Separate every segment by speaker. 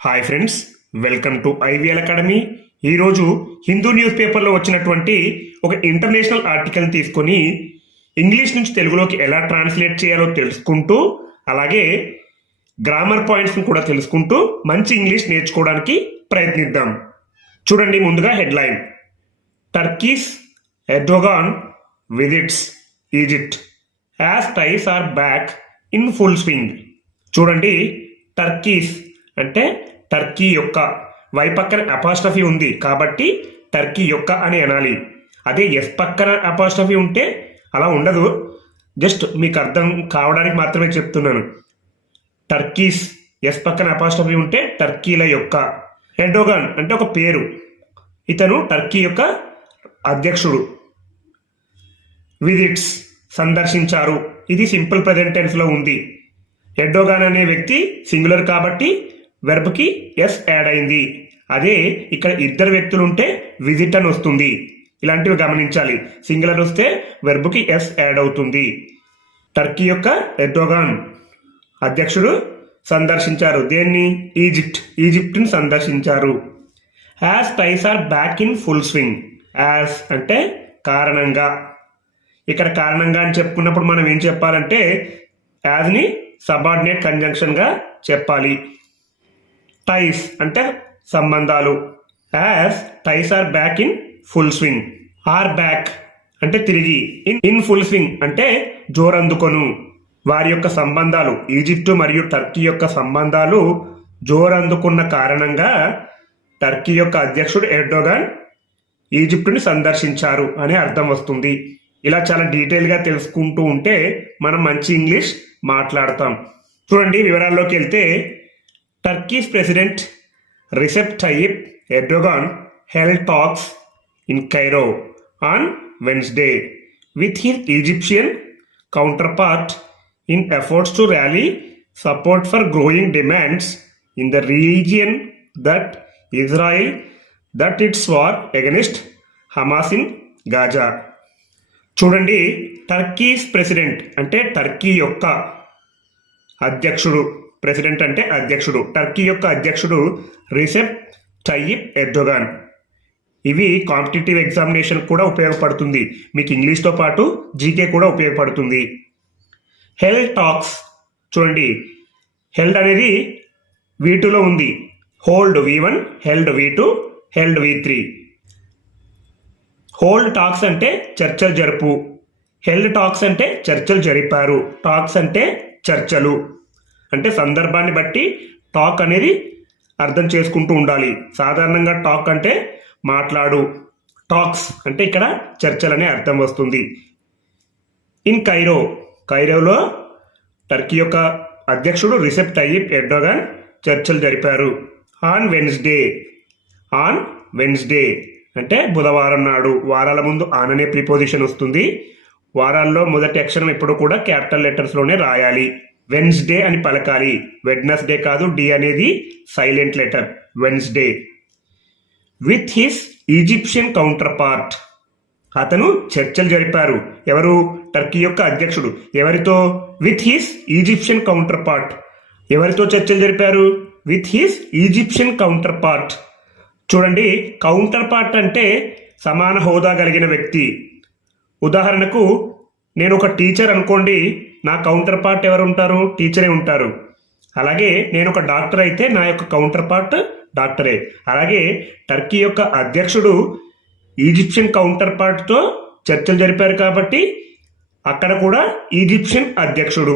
Speaker 1: Hi friends welcome to IVL academy ఈరోజు Hindu news పేపర్లో వచ్చినటువంటి ఒక ఇంటర్నేషనల్ ఆర్టికల్ తీసుకొని ఇంగ్లీష్ నుంచి తెలుగులోకి ఎలా ట్రాన్స్లేట్ చేయాలో తెలుసుకుంటూ అలాగే గ్రామర్ పాయింట్స్ని కూడా తెలుసుకుంటూ మంచి ఇంగ్లీష్ నేర్చుకోవడానికి ప్రయత్నిద్దాం. చూడండి ముందుగా headline. Turkey's Erdogan visits Egypt as ties are back in full swing చూడండి టర్కీస్ అంటే టర్కీ యొక్క వై పక్కన అపాస్ట్రఫీ ఉంది కాబట్టి టర్కీ యొక్క అని అనాలి. అదే ఎస్ పక్కన అపాస్ట్రఫీ ఉంటే అలా ఉండదు. జస్ట్ మీకు అర్థం కావడానికి మాత్రమే చెప్తున్నాను. టర్కీస్ ఎస్ పక్కన అపాస్ట్రఫీ ఉంటే టర్కీల యొక్క ఎర్డోగాన్ అంటే ఒక పేరు. ఇతను టర్కీ యొక్క అధ్యక్షుడు. విజిట్స్ సందర్శించారు. ఇది సింపుల్ ప్రజెంట్ ఉంది. ఎడ్డోగాన్ అనే వ్యక్తి సింగులర్ కాబట్టి వెర్బ్కి ఎస్ యాడ్ అయింది. అదే ఇక్కడ ఇద్దరు వ్యక్తులు ఉంటే విజిట్ అని వస్తుంది. ఇలాంటివి గమనించాలి. సింగులర్ వస్తే వెర్బ్కి ఎస్ యాడ్ అవుతుంది. టర్కీ యొక్క ఎర్డోగాన్ అధ్యక్షుడు సందర్శించారు. దేన్ని? ఈజిప్ట్ ఈజిప్ట్ని సందర్శించారు. As ties are back in full swing as అంటే కారణంగా. ఇక్కడ కారణంగా అని చెప్పుకున్నప్పుడు మనం ఏం చెప్పాలంటే యాజ్ని సబార్డినేట్ కంజంక్షన్గా చెప్పాలి. టైస్ అంటే సంబంధాలు. As ties are back in full swing. Are back అంటే తిరిగి. ఇన్ ఇన్ ఫుల్ స్వింగ్ అంటే జోరందుకొను. వారి యొక్క సంబంధాలు ఈజిప్టు మరియు టర్కీ యొక్క సంబంధాలు జోరందుకున్న కారణంగా టర్కీ యొక్క అధ్యక్షుడు ఎర్డోగాన్ ఈజిప్టుని సందర్శించారు అనే అర్థం వస్తుంది. ఇలా చాలా డీటెయిల్గా తెలుసుకుంటూ ఉంటే మనం మంచి ఇంగ్లీష్ మాట్లాడతాం. చూడండి వివరాల్లోకి వెళ్తే Turkey's president Recep Tayyip Erdogan held talks in Cairo on Wednesday with his Egyptian counterpart in efforts to rally support for growing demands in the religion that Israel that its war against Hamas in Gaza చూడండి Turkey's president అంటే Turkey యొక్క అధ్యక్షుడు. President అంటే అధ్యక్షుడు. Turkey యొక్క అధ్యక్షుడు Recep Tayyip Erdogan ఇవి competitive examination కూడా ఉపయోగపడుతుంది. మీకు ఇంగ్లీష్తో పాటు జీకే కూడా ఉపయోగపడుతుంది. Held talks. చూడండి. హెల్డ్ అనేది వి టూలో ఉంది. Hold V one held V two held V three. Hold talks అంటే చర్చలు జరుపు. హెల్డ్ టాక్స్ అంటే చర్చలు జరిపారు. టాక్స్ అంటే చర్చలు. అంటే సందర్భాన్ని బట్టి టాక్ అనేది అర్థం చేసుకుంటూ ఉండాలి. సాధారణంగా టాక్ అంటే మాట్లాడు టాక్స్ అంటే ఇక్కడ చర్చలనే అర్థం వస్తుంది. ఇన్ కైరో కైరోలో టర్కీ యొక్క అధ్యక్షుడు రిసెప్ తయ్యిప్ ఎర్డోగాన్ చర్చలు జరిపారు. ఆన్ వెన్స్డే ఆన్ వెన్స్డే అంటే బుధవారం నాడు వారాల ముందు ఆన్ అనే ప్రిపోజిషన్ వస్తుంది. వారాల్లో మొదటి అక్షరం ఎప్పుడు కూడా క్యాపిటల్ లెటర్స్లోనే రాయాలి. వెన్స్డే అని పలకాలి. వెడ్నస్డే కాదు డి అనేది silent letter Wednesday with his Egyptian counterpart అతను చర్చలు జరిపారు. ఎవరు? టర్కీ యొక్క అధ్యక్షుడు. ఎవరితో? With his Egyptian counterpart ఎవరితో చర్చలు జరిపారు? With his Egyptian counterpart చూడండి కౌంటర్ పార్ట్ అంటే సమాన హోదా కలిగిన వ్యక్తి. ఉదాహరణకు నేను ఒక టీచర్ అనుకోండి నా కౌంటర్ పార్ట్ ఎవరు ఉంటారు టీచరే ఉంటారు. అలాగే నేను ఒక డాక్టర్ అయితే నా యొక్క కౌంటర్ పార్ట్ డాక్టరే అలాగే టర్కీ యొక్క అధ్యక్షుడు ఈజిప్షియన్ కౌంటర్ పార్ట్తో చర్చలు జరిపారు కాబట్టి అక్కడ కూడా ఈజిప్షియన్ అధ్యక్షుడు.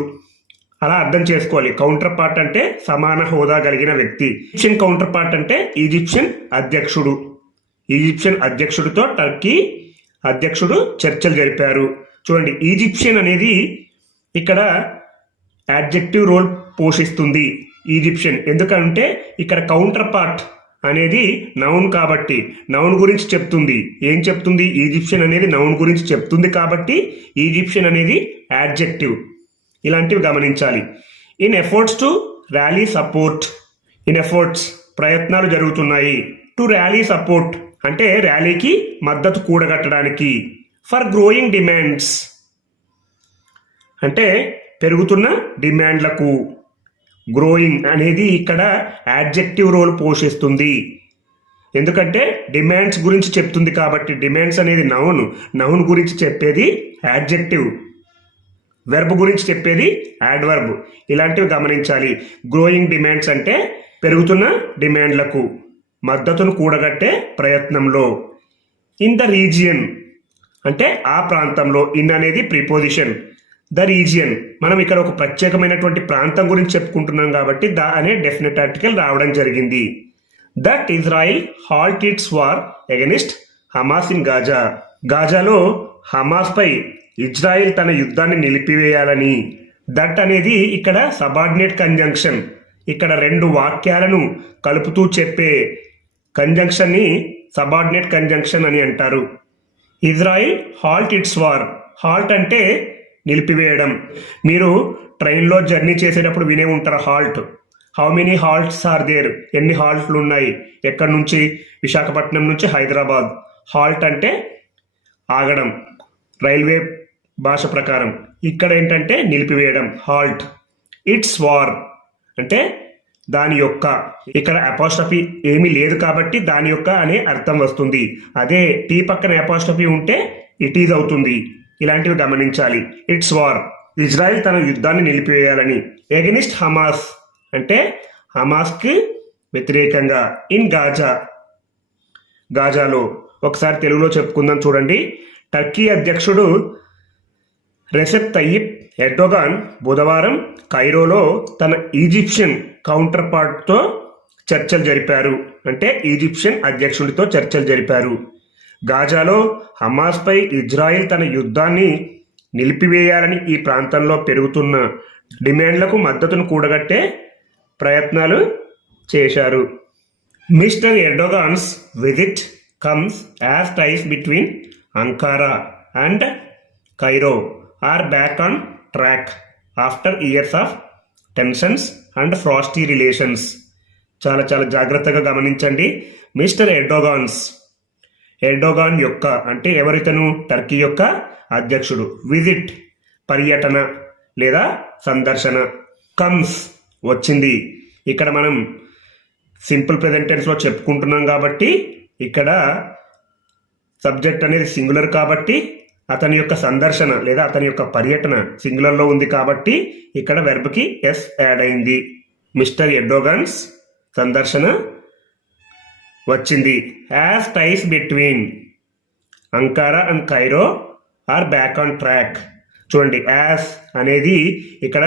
Speaker 1: అలా అర్థం చేసుకోవాలి. కౌంటర్ పార్ట్ అంటే సమాన హోదా కలిగిన వ్యక్తి. ఈజిప్షియన్ కౌంటర్ పార్ట్ అంటే ఈజిప్షియన్ అధ్యక్షుడు. ఈజిప్షియన్ అధ్యక్షుడితో టర్కీ అధ్యక్షుడు చర్చలు జరిపారు. చూడండి ఈజిప్షియన్ అనేది ఇక్కడ యాడ్జెక్టివ్ రోల్ పోషిస్తుంది ఈజిప్షియన్ ఎందుకంటే ఇక్కడ కౌంటర్ పార్ట్ అనేది నౌన్ కాబట్టి నౌన్ గురించి చెప్తుంది. ఏం చెప్తుంది? ఈజిప్షియన్ అనేది నౌన్ గురించి చెప్తుంది కాబట్టి ఈజిప్షియన్ అనేది యాడ్జెక్టివ్ ఇలాంటివి గమనించాలి. In efforts to rally support in efforts ప్రయత్నాలు జరుగుతున్నాయి. టు ర్యాలీ సపోర్ట్ అంటే ర్యాలీకి మద్దతు కూడగట్టడానికి. ఫర్ గ్రోయింగ్ డిమాండ్స్ అంటే పెరుగుతున్న డిమాండ్లకు. గ్రోయింగ్ అనేది ఇక్కడ యాడ్జెక్టివ్ రోల్ పోషిస్తుంది. ఎందుకంటే డిమాండ్స్ గురించి చెప్తుంది కాబట్టి డిమాండ్స్ అనేది నౌన్ నౌన్ గురించి చెప్పేది యాడ్జెక్టివ్ వెర్బ్ గురించి చెప్పేది యాడ్వర్బ్ ఇలాంటివి గమనించాలి. గ్రోయింగ్ డిమాండ్స్ అంటే పెరుగుతున్న డిమాండ్లకు మద్దతును కూడగట్టే ప్రయత్నంలో. ఇన్ ద రీజియన్ అంటే ఆ ప్రాంతంలో ఇన్ అనేది ప్రిపోజిషన్. The region. మనం ఇక్కడ ఒక ప్రత్యేకమైనటువంటి ప్రాంతం గురించి చెప్పుకుంటున్నాం కాబట్టి ద అనే డెఫినెట్ ఆర్టికల్ రావడం జరిగింది. That Israel halt its war against Hamas in Gaza. గాజాలో Hamas పై ఇజ్రాయిల్ తన యుద్ధాన్ని నిలిపివేయాలని. దట్ అనేది ఇక్కడ సబార్డినేట్ కంజంక్షన్. ఇక్కడ రెండు వాక్యాలను కలుపుతూ చెప్పే కంజంక్షన్ని సబార్డినేట్ కంజంక్షన్ అని అంటారు. Israel halt its war. Halt అంటే నిలిపివేయడం. మీరు ట్రైన్లో జర్నీ చేసేటప్పుడు వినే ఉంటారు halt. How many halts are there ఎన్ని హాల్ట్లు ఉన్నాయి? ఎక్కడి నుంచి? విశాఖపట్నం నుంచి హైదరాబాద్. హాల్ట్ అంటే ఆగడం. రైల్వే భాష ప్రకారం. ఇక్కడ ఏంటంటే నిలిపివేయడం హాల్ట్ ఇట్స్ వార్ అంటే దాని యొక్క ఇక్కడ అపాస్ట్రఫీ ఏమీ లేదు కాబట్టి దాని యొక్క అనే అర్థం వస్తుంది. అదే టీ పక్కన అపాస్ట్రఫీ ఉంటే ఇట్ ఈజ్ అవుతుంది. ఇలాంటివి గమనించాలి. ఇట్స్ వార్ ఇజ్రాయెల్ తన యుద్ధాన్ని నిలిపివేయాలని. ఎగనిస్ట్ హమాస్ అంటే హమాస్కి వ్యతిరేకంగా. ఇన్ గాజా గాజాలో. ఒకసారి తెలుగులో చెప్పుకుందాం చూడండి. టర్కీ అధ్యక్షుడు రెసెప్ తయ్యిప్ ఎర్డోగాన్ బుధవారం కైరోలో తన ఈజిప్షియన్ కౌంటర్ పార్ట్తో చర్చలు జరిపారు. అంటే ఈజిప్షియన్ అధ్యక్షుడితో చర్చలు జరిపారు. గాజాలో హమాస్పై ఇజ్రాయిల్ తన యుద్ధాన్ని నిలిపివేయాలని ఈ ప్రాంతంలో పెరుగుతున్న డిమాండ్లకు మద్దతును కూడగట్టే ప్రయత్నాలు చేశారు. Mister Erdogan's visit comes as ties between Ankara and Cairo are back on track after years of tensions and frosty relations. చాలా చాలా జాగ్రత్తగా గమనించండి. మిస్టర్ ఎర్డోగాన్స్ ఎర్డోగాన్ యొక్క అంటే ఎవరితను? టర్కీ యొక్క అధ్యక్షుడు. విజిట్ పర్యటన లేదా సందర్శన. కమ్స్ వచ్చింది. ఇక్కడ మనం సింపుల్ ప్రెజెంటెన్స్లో చెప్పుకుంటున్నాం కాబట్టి ఇక్కడ సబ్జెక్ట్ అనేది సింగులర్ కాబట్టి అతని యొక్క సందర్శన లేదా అతని యొక్క పర్యటన సింగులర్లో ఉంది కాబట్టి ఇక్కడ వెర్బ్కి ఎస్ యాడ్ అయింది. మిస్టర్ ఎడ్డోగన్స్ సందర్శన. వచ్చింది. As ties between Ankara and Cairo are back on track చూడండి యాజ్ అనేది ఇక్కడ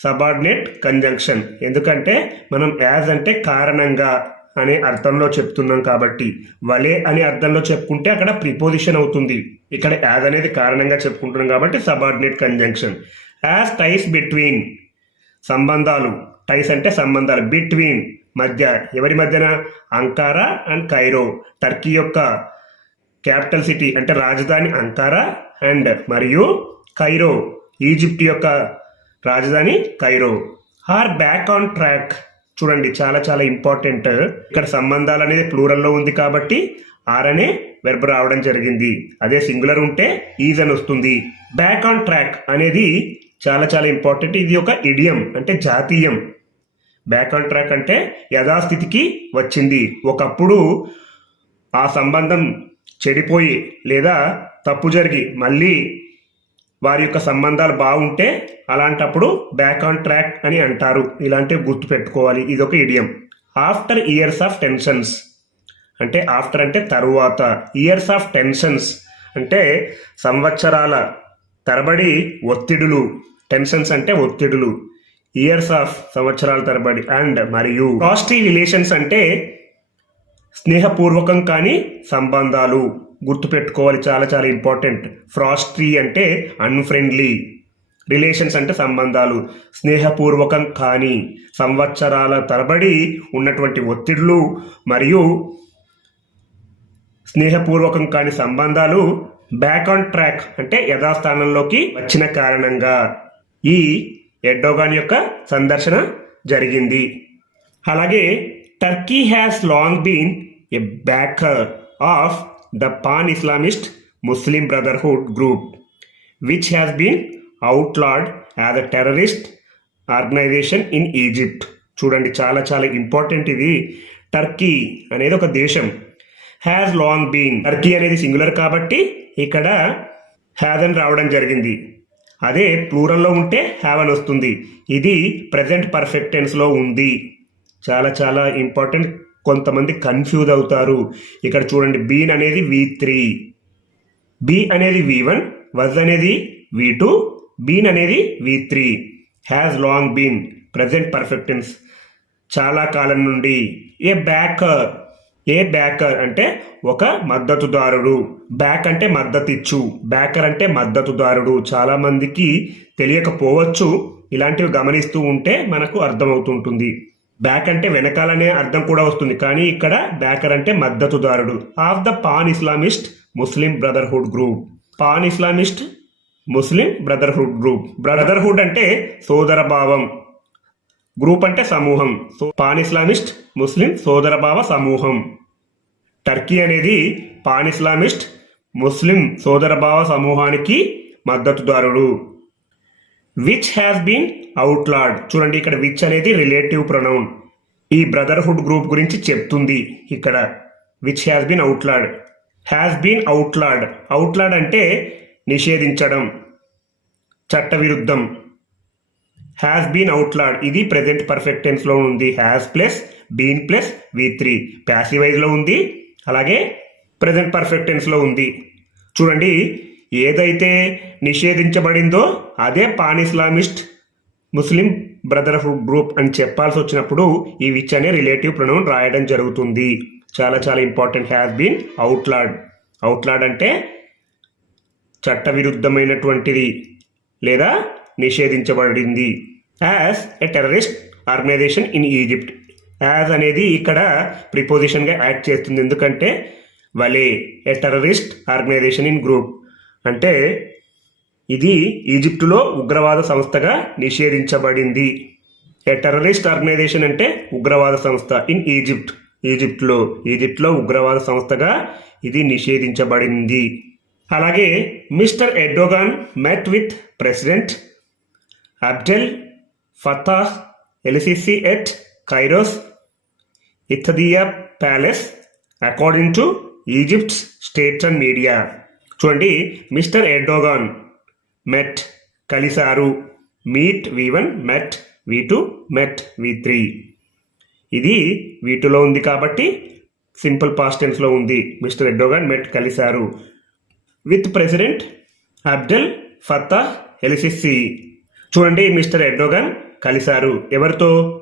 Speaker 1: సబార్డినేట్ కంజంక్షన్ ఎందుకంటే మనం యాజ్ అంటే కారణంగా అనే అర్థంలో చెప్తున్నాం కాబట్టి వలే అనే అర్థంలో చెప్పుకుంటే అక్కడ ప్రిపోజిషన్ అవుతుంది. ఇక్కడ యాజ్ అనేది కారణంగా చెప్పుకుంటున్నాం కాబట్టి subordinate conjunction as ties between సంబంధాలు. టైస్ అంటే సంబంధాలు. బిట్వీన్ మధ్య. ఎవరి మధ్యన? Ankara and Cairo. టర్కీ యొక్క క్యాపిటల్ సిటీ అంటే రాజధాని అంకారా అండ్ మరియు కైరో. ఈజిప్ట్ యొక్క రాజధాని Cairo. Are back on track. చూడండి చాలా చాలా ఇంపార్టెంట్. ఇక్కడ సంబంధాలు అనేది ప్లూరల్లో ఉంది కాబట్టి ఆర్ అనే వెర్బ్ రావడం జరిగింది. అదే సింగులర్ ఉంటే ఈజ్ అని వస్తుంది. బ్యాక్ ఆన్ ట్రాక్ అనేది చాలా చాలా ఇంపార్టెంట్. ఇది ఒక ఇడియం అంటే జాతీయం. బ్యాక్ ఆన్ ట్రాక్ అంటే యథాస్థితికి వచ్చింది. ఒకప్పుడు ఆ సంబంధం చెడిపోయి లేదా తప్పు జరిగి మళ్ళీ వారి యొక్క సంబంధాలు బాగుంటే అలాంటప్పుడు బ్యాక్ ఆన్ ట్రాక్ అని అంటారు. ఇలాంటివి గుర్తుపెట్టుకోవాలి. ఇది ఒక idiom after years of tensions అంటే ఆఫ్టర్ అంటే తరువాత. ఇయర్స్ ఆఫ్ టెన్షన్స్ అంటే సంవత్సరాల తరబడి ఒత్తిడులు. టెన్షన్స్ అంటే ఒత్తిడులు. ఇయర్స్ ఆఫ్ సంవత్సరాల తరబడి అండ్ మరియు కాస్ట్లీ రిలేషన్స్ అంటే స్నేహపూర్వకం కానీ సంబంధాలు. గుర్తుపెట్టుకోవాలి చాలా చాలా ఇంపార్టెంట్ ఫ్రాస్ట్రీ అంటే అన్ఫ్రెండ్లీ రిలేషన్స్ అంటే సంబంధాలు. స్నేహపూర్వకం కానీ సంవత్సరాల తరబడి ఉన్నటువంటి ఒత్తిడులు మరియు స్నేహపూర్వకం కాని సంబంధాలు బ్యాక్ ఆన్ ట్రాక్ అంటే యథాస్థానంలోకి వచ్చిన కారణంగా. ఈ ఎడ్డోగాన్ యొక్క సందర్శన జరిగింది. అలాగే Turkey has long been a backer of the pan Islamist Muslim Brotherhood group which has been outlawed as a terrorist organisation in Egypt చూడండి చాలా చాలా ఇంపార్టెంట్ ఇది. టర్కీ అనేది ఒక దేశం. హ్యాజ్ లాంగ్ బీన్ టర్కీ అనేది సింగులర్ కాబట్టి ఇక్కడ హ్యాజ్ అని రావడం జరిగింది. అదే ప్లూరల్లో ఉంటే హ్యావ్ అని వస్తుంది ఇది ప్రజెంట్ పర్ఫెక్ట్ టెన్స్లో ఉంది. చాలా చాలా ఇంపార్టెంట్. కొంతమంది కన్ఫ్యూజ్ అవుతారు. ఇక్కడ చూడండి బీన్ అనేది వి త్రీ. బి అనేది వి వన్ వజ్ అనేది వి టూ బీన్ అనేది V three. Has long been present perfect tense చాలా కాలం నుండి ఏ బ్యాక్ ఏ బ్యాకర్ అంటే ఒక మద్దతుదారుడు? బ్యాక్ అంటే మద్దతిచ్చు. బ్యాకర్ అంటే మద్దతుదారుడు. చాలామందికి తెలియకపోవచ్చు. ఇలాంటివి గమనిస్తూ ఉంటే మనకు అర్థమవుతుంటుంది. బ్యాక్ అంటే వెనకాలనే అర్థం కూడా వస్తుంది. కానీ ఇక్కడ బ్యాకర్ అంటే మద్దతుదారుడు. Of the pan Islamist Muslim brotherhood group. Pan Islamist Muslim brotherhood group. Brotherhood అంటే సోదరభావం గ్రూప్ అంటే సమూహం. సో పాన్ ఇస్లామిస్ట్ ముస్లిం సోదరభావ సమూహం. టర్కీ అనేది పాన్ ఇస్లామిస్ట్ ముస్లిం సోదరభావ సమూహానికి మద్దతుదారుడు. విచ్ హ్యాస్ బీన్ అవుట్లాడ్ చూడండి ఇక్కడ విచ్ అనేది రిలేటివ్ ప్రొనౌన్ ఈ బ్రదర్హుడ్ గ్రూప్ గురించి చెప్తుంది ఇక్కడ. Which has been outlawed has been outlawed outlawed అంటే నిషేధించడం. చట్టవిరుద్ధం హ్యాస్ బీన్ అవుట్లాడ్ ఇది ప్రజెంట్ పర్ఫెక్ట్ టెన్స్లో ఉంది. Has plus been plus V three ప్యాసివైజ్లో ఉంది. అలాగే ప్రెసెంట్ పర్ఫెక్ట్ టెన్స్లో ఉంది. చూడండి ఏదైతే నిషేధించబడిందో అదే pan Islamist Muslim Brotherhood group అని చెప్పాల్సి వచ్చినప్పుడు ఈ విచ్ అనే రిలేటివ్ ప్రొనౌన్ రాయడం జరుగుతుంది. చాలా చాలా important has been outlawed outlawed అంటే చట్టవిరుద్ధమైనటువంటిది లేదా నిషేధించబడింది. As a terrorist organisation in Egypt as అనేది ఇక్కడ ప్రిపోజిషన్గా యాడ్ చేస్తుంది. ఎందుకంటే వలే a terrorist organisation in group అంటే ఇది ఈజిప్టులో ఉగ్రవాద సంస్థగా నిషేధించబడింది. ఏ టెర్రరిస్ట్ ఆర్గనైజేషన్ అంటే ఉగ్రవాద సంస్థ ఇన్ ఈజిప్ట్ ఈజిప్ట్లో ఈజిప్ట్లో ఉగ్రవాద సంస్థగా ఇది నిషేధించబడింది. అలాగే mister Erdogan met with president Abdel Fattah el Sisi at Cairo's Ittihadiya palace according to Egypt's states and media చూడండి మిస్టర్ ఎర్డోగాన్ మెట్ కలిసారు meet V one met V two met V three ఇది వీటిలో ఉంది కాబట్టి simple పాస్టెన్స్లో ఉంది. Mister Erdogan met కలిశారు. With president Abdel Fattah el Sisi చూడండి mister Erdogan కలిశారు. ఎవరితో?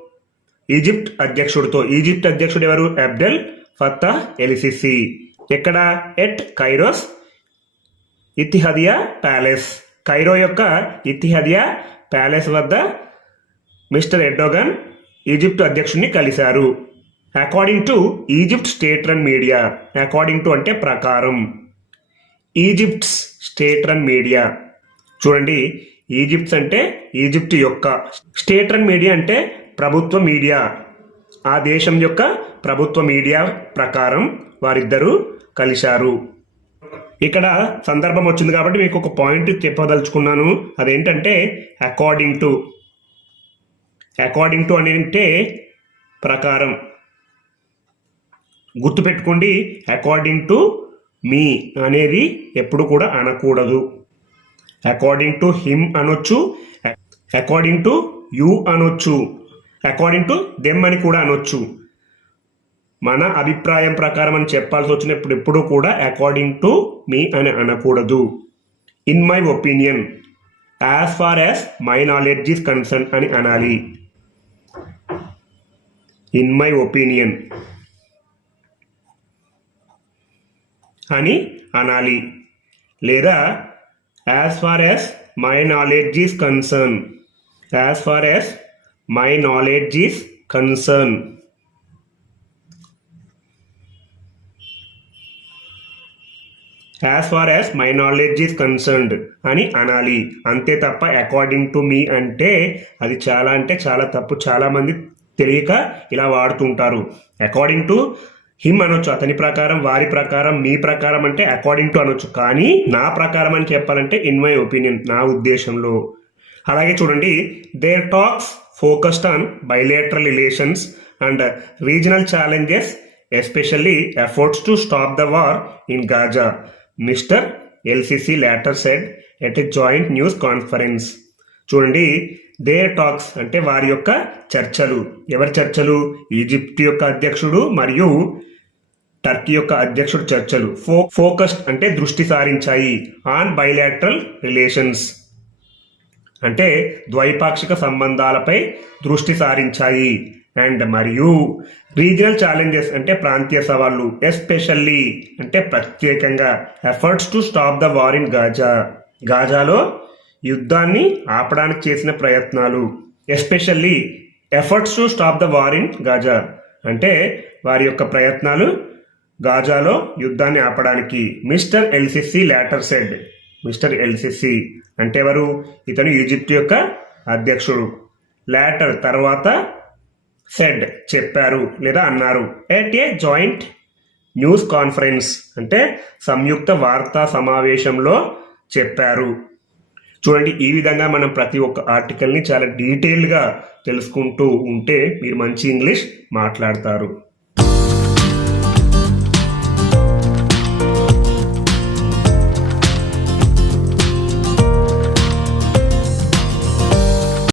Speaker 1: ఈజిప్ట్ అధ్యక్షుడితో ఈజిప్ట్ అధ్యక్షుడు ఎవరు? Abdel Fattah el Sisi. ఎక్కడ? At Cairo's Ittihadiya palace. Cairo యొక్క ఇతిహదియా ప్యాలెస్ వద్ద మిస్టర్ ఎడ్డోగన్ ఈజిప్ట్ అధ్యక్షుడిని కలిశారు. According to Egypt state run media according to అంటే ప్రకారం. ఈజిప్ట్స్ స్టేట్ రన్ మీడియా చూడండి ఈజిప్ట్స్ అంటే ఈజిప్ట్ యొక్క. స్టేట్ రన్ మీడియా అంటే ప్రభుత్వ మీడియా. ఆ దేశం యొక్క ప్రభుత్వ మీడియా ప్రకారం వారిద్దరూ కలిశారు. ఇక్కడ సందర్భం వచ్చింది కాబట్టి మీకు ఒక పాయింట్ చెప్పదలుచుకున్నాను. అదేంటంటే అకార్డింగ్ టు అకార్డింగ్ టు అని అంటే ప్రకారం. గుర్తుపెట్టుకోండి అకార్డింగ్ టు మీ అనేది ఎప్పుడు కూడా అనకూడదు. అకార్డింగ్ టు హిమ్ అనొచ్చు అకార్డింగ్ టు యూ అనొచ్చు. అకార్డింగ్ టు దెమ్ అని కూడా అనొచ్చు. మన అభిప్రాయం ప్రకారం అని చెప్పాల్సి వచ్చినప్పుడు ఎప్పుడు కూడా అకార్డింగ్ టు మీ అని అనకూడదు. In my opinion as far as my knowledge is concern అని అనాలి. ఇన్ మై ఒపీనియన్ అని అనాలి. లేదా as far as my knowledge is concern as far as my knowledge is concern as far as my knowledge is concerned అని అనాలి. అంతే తప్ప according to me అంటే అది చాలా అంటే చాలా తప్పు. చాలామంది తెలియక ఇలా వాడుతుంటారు. అకార్డింగ్ టు హిమ్ అనొచ్చు అతని ప్రకారం వారి ప్రకారం మీ ప్రకారం అంటే అకార్డింగ్ టు అనొచ్చు. కానీ నా ప్రకారం అని చెప్పాలంటే ఇన్ మై ఒపీనియన్ నా ఉద్దేశంలో. అలాగే చూడండి their talks focused on bilateral relations and regional challenges especially efforts to stop the war in Gaza mister el Sisi later said at a joint news conference చూడండి దే టాక్స్ అంటే వారి యొక్క చర్చలు. ఎవరి చర్చలు? ఈజిప్ట్ యొక్క అధ్యక్షుడు మరియు టర్కీ యొక్క అధ్యక్షుడు చర్చలు. ఫో ఫోకస్డ్ అంటే దృష్టి సారించాయి. ఆన్ బైలాటరల్ రిలేషన్స్ అంటే ద్వైపాక్షిక సంబంధాలపై దృష్టి సారించాయి. అండ్ మరియు రీజనల్ ఛాలెంజెస్ అంటే ప్రాంతీయ సవాళ్ళు ఎస్పెషల్లీ అంటే ప్రత్యేకంగా efforts to stop the war in Gaza గాజాలో యుద్ధాన్ని ఆపడానికి చేసిన ప్రయత్నాలు especially efforts to stop the war in Gaza అంటే వారి యొక్క ప్రయత్నాలు గాజాలో యుద్ధాన్ని ఆపడానికి. Mister el Sisi later said. Mister el Sisi అంటే ఎవరు? ఇతను ఈజిప్ట్ యొక్క అధ్యక్షుడు. లాటర్ తర్వాత సెడ్ చెప్పారు లేదా అన్నారు. At a joint news conference అంటే సంయుక్త వార్తా సమావేశంలో చెప్పారు. చూడండి ఈ విధంగా మనం ప్రతి ఒక్క ఆర్టికల్ని చాలా డీటెయిల్గా తెలుసుకుంటూ ఉంటే మీరు మంచి ఇంగ్లీష్ మాట్లాడతారు.